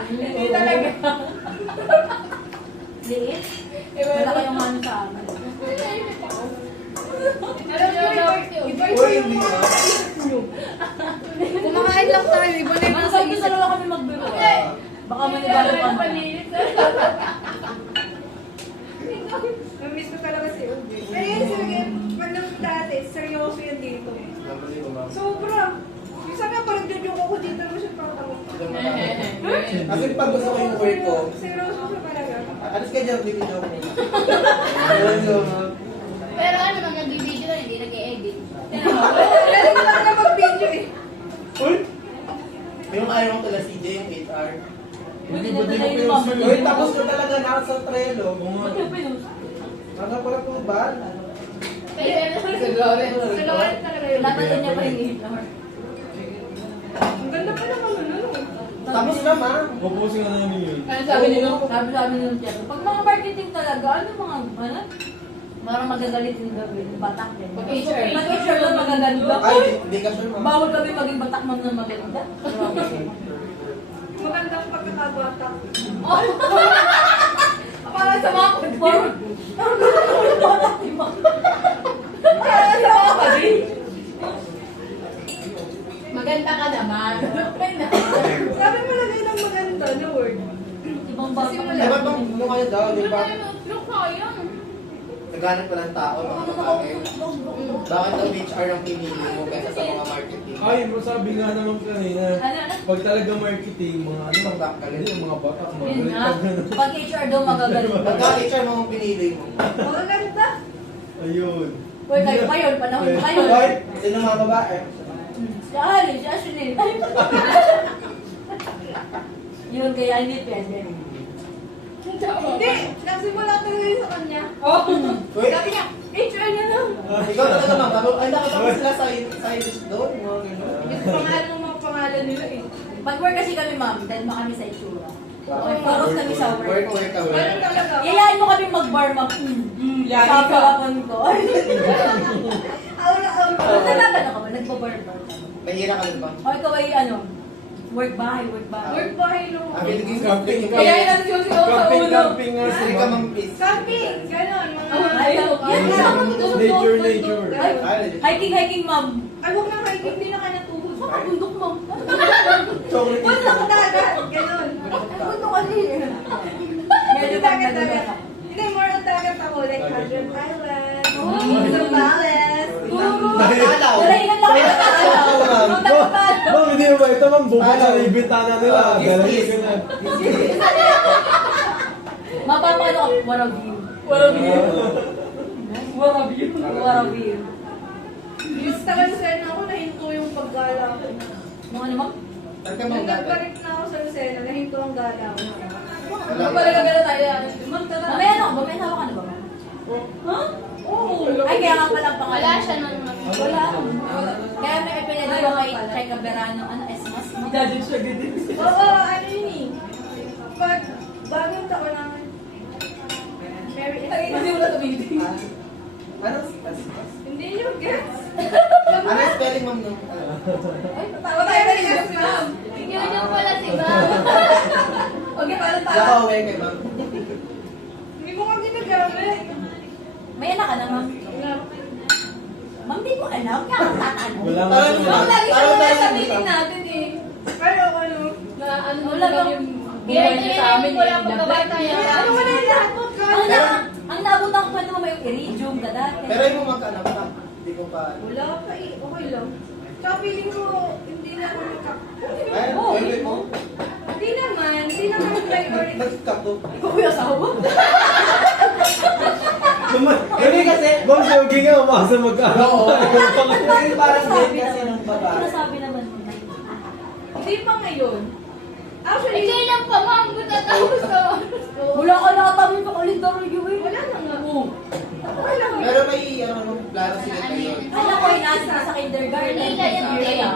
Hindi talaga. Liit? Wala kayong ano sa amin. Alam niyo, Uy, hindi ka. Kumakain lang tayo, iba na yung Ano nasa sabi isip. sa dalawa kami magbiro? Baka manigalang ka na. Namiss ko talaga si Ubi. Pero yan sila, panang dati, seryoso yan dito. Nabali ko, ma'am. Sobra. Minsan nga parang jojoke ako dito mo siya parang Kasi pag gusto ko yung work ko, seryoso siya talaga. alis ka dyan, bigyan ako. Ayun yun, ma'am. Pero ano, nang nag-video na, hindi nag-e-edit. Pwede ko lang na mag-video eh. Uy! Yung ayaw ko talaga CJ, yung HR. Hindi na tayo ni Mama. Uy, tapos ko talaga nasa Trello. Ba't yung pinost? Ano pala po ba? Si Lauren. Sa Lauren talaga yun. Napatan niya pa yung HR. Ang ganda pa naman ano. Tapos na, ma. Pupusin ka namin yun. Ano sabi nila? Sabi sa amin ng tiyan. Pag mga marketing talaga, ano mga, ano? Parang magagalit yung gawin, batak din. Pag HR. Pag HR lang magaganda. Ay, hindi ka sure, ma. Bawal kami maging batak man na maganda. Magandang pagkakabata. Para sa mga conform. Maganda ka naman. Okay na. Sabi mo lagay ng maganda na word. Ibang bata mo Dapat bang mukha niya daw, di ba? Look na yan. Naghanap pa ng tao, mga babae. Bakit ang HR ang pinili mo kaysa sa mga marketing? Ay, sabi nga naman kanina, Ano? pag talaga marketing, mga ano, Ibang bakal. yung mga batak, mga Yun galit nga. pag gano'n. Pag HR daw magagalit. Pagka HR mo ang pinili mo. Maganda. Ayun. Uy, kayo pa yun, panahon pa yun. Hoy, sino mga babae? Si Ali, si Ashley. Yun, kaya hindi pwede. Hindi. Nagsimula talaga yun sa kanya. Uy, Sabi niya, HR niya na. ikaw talaga, ma'am. Ay, nakatapos sila sa Irish doon. Mga gano'n. Pangalan ng mga pangalan nila eh. Pag-work kasi kami, ma'am, dahil ba kami sa itsura. Okay, focus kami sa work. Work, work, Ganun work. talaga. Iyain mo kami mag-bar, ma'am. Sa hapon ko. Aura. Talaga na ka ba? Nagpa-bar-bar ka ba? Mahira ka rin ba? O ikaw ay ano? Work bahay, work bahay. Word bahay no. Ang pinigil Camping, Kaya yun ang siyo sa ulo. camping nga si Hindi ka ma'am. mang peace. Camping. Ganon. Mga... Ay, yan na. Nature, nature. Hiking, ma'am. Ay, huwag na kayo. Hindi na ka natuhod. Saka bundok, ma'am. Chocolate. Huwag na ka dagat. Ganon. Ay, bundok kasi. Medyo dagat maganda dagat. ka. Hindi, more on dagat ako. Like, Hadron Island. Zambales. Alaw. Nalahingan lang kami sa Alaw, ma'am. Nung nagpapalo. Ma'am, hindi mo ba ito, ma'am? Bubog sa may bintana nila. Yes, Galing yes. ka na. Mapapalo ka. What a view. What a view. What a view. What a view. Yung tagal Lucena ako, nahinto yung paggala ko. Mga ano, ma'am? Saan ka Nung mang dagat? nagbalik na ako sa Lucena, nahinto ang gala ko. Ano pala gagala tayo? Mamaya ano ka ba? May asawa ka na ba, ma'am? Ha? Oo. Ay, kaya nga pala ang pangalan. Wala siya nun. Wala. Kaya may pinagawa kay Cheka Verano, ano, Esmas? Daddy siya ganun. Oo, ano yun eh. Pag bagong taon namin. Merry Hindi mo Christmas. na tumiting. Ano? Hindi yung gets. Ano yung spelling, ma'am, nung? Ay, tawa tayo na yung ma'am. Yun yung pala si Bob. Okay, paano tayo? Nakauwi kay ma'am. Hindi mo nga ginagamit. May anak ka na, ma'am? Ma'am, di ko alam. Kaya ka tatanong. Wala nga Parang- siya. Ma'am, lagi siya Parang muna sa tayo meeting dito. natin eh. Pero ano? Na ano Wala na bang- yung Kaya buhay niya sa amin. ko lang pagkabata yan. Ano wala lahat mo Ang naabutan ko pa naman may iridium ka dati. Pero yung mga magkaanak pa. Hindi ko pa. Wala pa eh. Okay lang. Tsaka feeling ko, hindi na ako magka... Ay, Oo. wait mo. Hindi naman. Hindi naman priority. Nagkato. Ikaw yung asawa? Hindi kasi. Ma'am, jogging nga, umasa mag-anak. Oo. Hindi parang Sabi din kasi naman. ng babae. Nasabi naman mo. Hindi pa ngayon. Actually, Eh, kailan pa ma'am? Buta tapos na. Wala ka nakatabi pa kalendar yung eh. wala na nga. Oo. Wala na nga. Pero may ano, plano sila kayo. Anak ko Koy nasa sa kindergarten. Hindi kaya yung Year day. lang.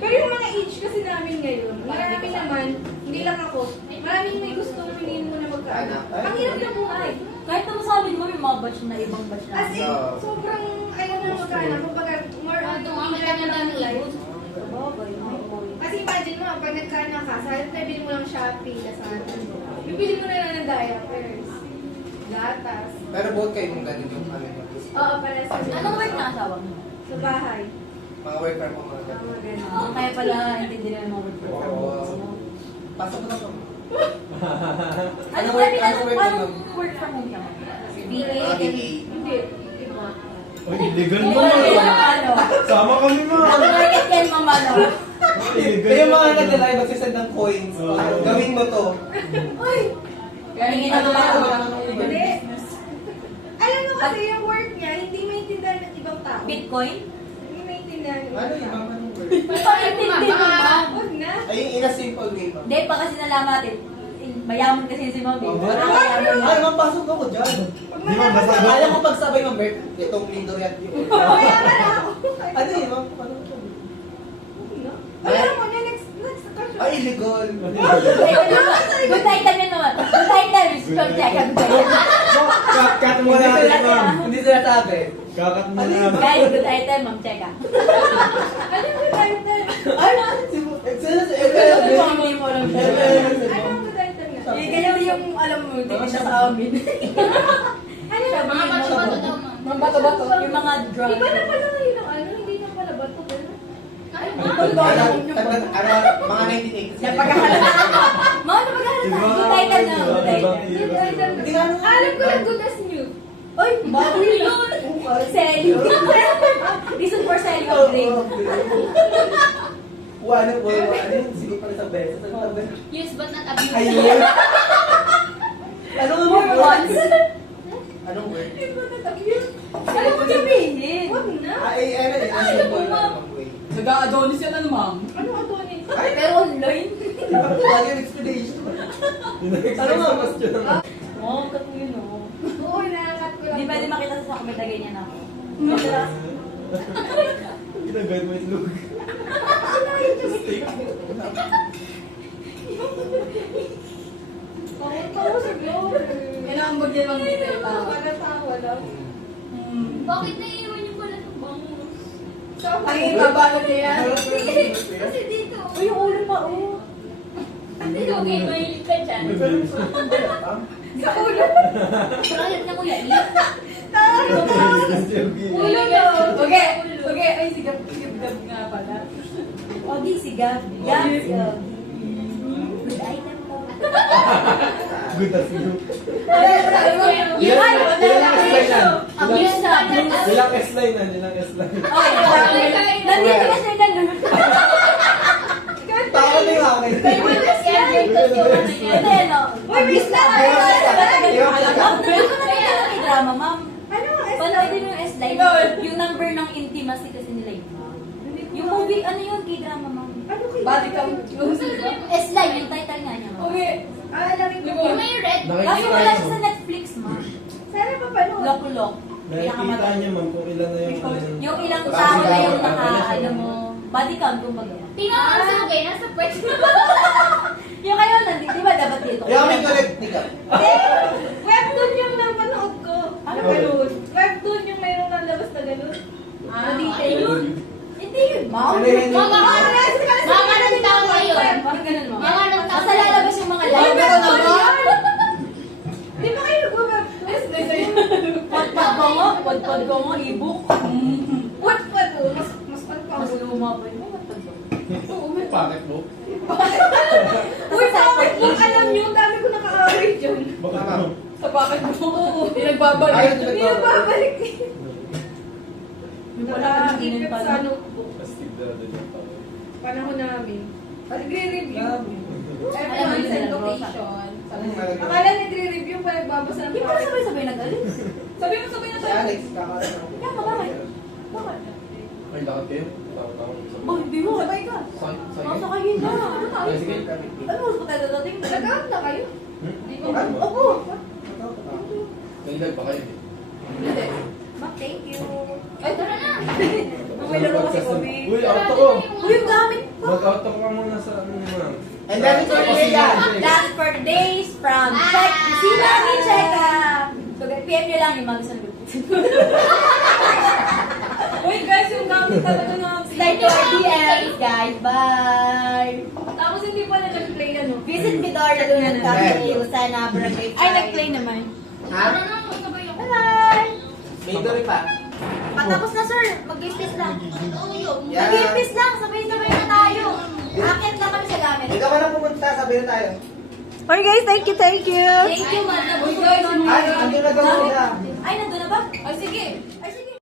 Pero yung mga age kasi namin ngayon, marami naman, hindi lang ako, maraming may gusto humingi mo na magkaanak. Ang hirap ng buhay. Kahit naman sa amin mo, may mga batch na ibang batch na. As in, sobrang ayaw na magkaanak. Kumbaga, more on to enjoy lang ng life. Kasi imagine mo, pag nagkaanak ka, sa halip na bili mo lang Shopee, Lazada, bibili mo na lang ng diapers, gatas. Pero both kayo mong ganun yung ano yung Oo, para sa Anong work na asawa mo? sa bahay. mga worker mo mga ganun. Mga ganun. Kaya pala hindi din naman mga work from home. Oo. Pasok ko na po. Anong work- work, anong work anong mo? work from home ka? BA, Ah, BA. hindi. Iba. Uy, illegal Ano? mo. Sama kami ma. Ang market yan, mama, no? Illegal. Kaya yung mga nag-live magsisend ng coins. Gawin mo to. Tingin Ano na ba? ba? Hindi. Alam mo kasi yung work niya, hindi maintindihan ng ibang tao. Bitcoin? Hindi maintindihan ng Ano ibang yung tao. mga anong word? Paintindi mo ba? Huwag na. Ay, in a simple way ba? Hindi, pa kasi nalaman natin. Mayaman kasi si Mami. Oh, Parang mayaman na. Ay, mapasok ako dyan. Di ba masagot? Alam mo pagsabay ng birth, itong lindo yan yun. Mayaman na ako. Ano yun? Ma'am? Ano to? Alam mo, next question. Ay, illegal. Good item yan naman. Good item. Strong check. Cut mo natin, ma'am. Hindi sila sabi. Kakat mo na. Guys, good item. Ma'am, check ah. Ano yung good item? Ay, excellent. Hindi mo alam. Ano ang good item na? Ganyan yung alam mo, hindi ko siya sa amin. Ano yung Mga bato-bato daw, ma'am. Mga bato-bato. Yung mga drugs. Iba na pala yun ang ano, hindi na pala bato pala. Ay, Mga 1980s. Napagkakalaman. Mga napagkakalaman. Good item na. Good item. Good item. Hindi nga naman. Alam ko lang good as new. Uy, bago yun. Selling. Reason for selling upgrade. Ano po? Ano yun? Sige pala sa beses. Ano sa beses? use but not abuse. Ayun. Ano nga For once. Anong word? Ano mo sabihin? Huwag na. Ay, ano yun? Ang simple na namang way. Nag-a-adonis yan ano, ma'am? Ano ang Tony? Pero online. Lagi yung explanation. Ano nga mas yun? Oo, kat mo yun oh. Oo, nakakat ko lang. Hindi pwede makita sa comment na ganyan ako. Ginagay mo itlog. Tawa sa glory. Inaambag yan ang dito. Tawa lang. Bakit naiiwan yung pala ng bangus? Ang ibabalot niya yan. Kasi dito. Uy, yung ulo pa oh. Hindi, okay, mahilig ka dyan. Sa ulo. Bakit na kuya? Ulo daw. Okay, okay. Ay, sigap nga pala. Ogi, si Gab. Gab. Good item po. Good as you. Abuse na. Ilang S-line na, ilang S-line. Okay, nandito ka siya ganun. Takot na yung akin. Ito yan oh. Uy, miss na Kay drama, ma'am. Ano ang S? Panoodin yung S-line. Yung number ng intimacy kasi nila yun, ma'am. Yung movie, ano yun, kay drama, ma'am? Ano kayo? Body count. S-line, yung title nga niya, ma'am. Okay. Alamin ko. Yung may red. Kasi wala siya sa Netflix, ma'am. Sana papanood. Lock-lock. Nakikita niya, ma'am, kung ilan na yung ano. Yung ilang tao na yung ano mo, body count, kumbaga. Tingnan mo sa okay, nasa pwede. Yung kayo, di ba dapat dito? Kaya kami collect ni Gab. Webtoon yung napanood ko. Ano ganun? Webtoon yung mayroong nalabas na ganun. Ayun. Hindi yun, ma'am. Ano yun? Mga ng tao ngayon. Parang ganun, ma'am. Mga ng tao. Basta lalabas yung mga live. Di ba kayo nag-webtoon? Podpod ko mo, ebook. What pa to? Mas pa Mas luma pa yun. Bakit mo? Uy, bakit mo alam nyo? Ang dami ko naka-away dyan. Bakit mo? Sa bakit mo? Pinagbabalik. Ayun, Hindi na babalik eh. Yung Wala pala kang ganun ipit pala. sa notebook. Astig na din yung tao. Panahon namin. Nagre-review. Alam mo Everyone's nila, in Rosa. location. Ano Akala nagre-review pa nagbabasa ng Hindi pa sabay-sabay nag-alis. Sabi mo, sabay na Si tayo. Alex, kakaroon ako. Kaya ka, bakit? Bakit? Ay, lakad kayo? Tawag-tawag. Oh, hindi mo. Sabay ka. Masakayin na. Ay, sige. Ano, mas patay dating? Nag-out na kayo? Hmm? Di ko. Ano? Opo. Nailag pa kayo. Hindi. Ma'am, thank you. Ay, tara na! May laro kasi kami. Uy, auto ko. Uy, yung gamit ko. Mag-auto ka muna sa ano naman. And then it's already yan. That's for days from check. See namin, check. So, PM nyo lang yung mga gusto nyo. Uy, guys, yung gamit talaga na. Slide to our DMs, guys. Bye! Tapos hindi pa na nag-play ano. Visit me door na doon ang kami. Sana, barangay. Ay, nag-play naman. Ha? Tara na, magkabay ako. Bye! May dory pa. Patapos na, sir. Mag-gift lang. Oo, yun. Yeah. Mag-gift lang. Sabay-sabay na tayo. Akit lang kami sa gamit. Hindi ka man lang pumunta, sabi na tayo. Okay guys, thank you, thank you. Thank you, man. Uy, guys, Ay, ando na daw muna. Ay, nandun na ba? Ay, sige. Ay, sige.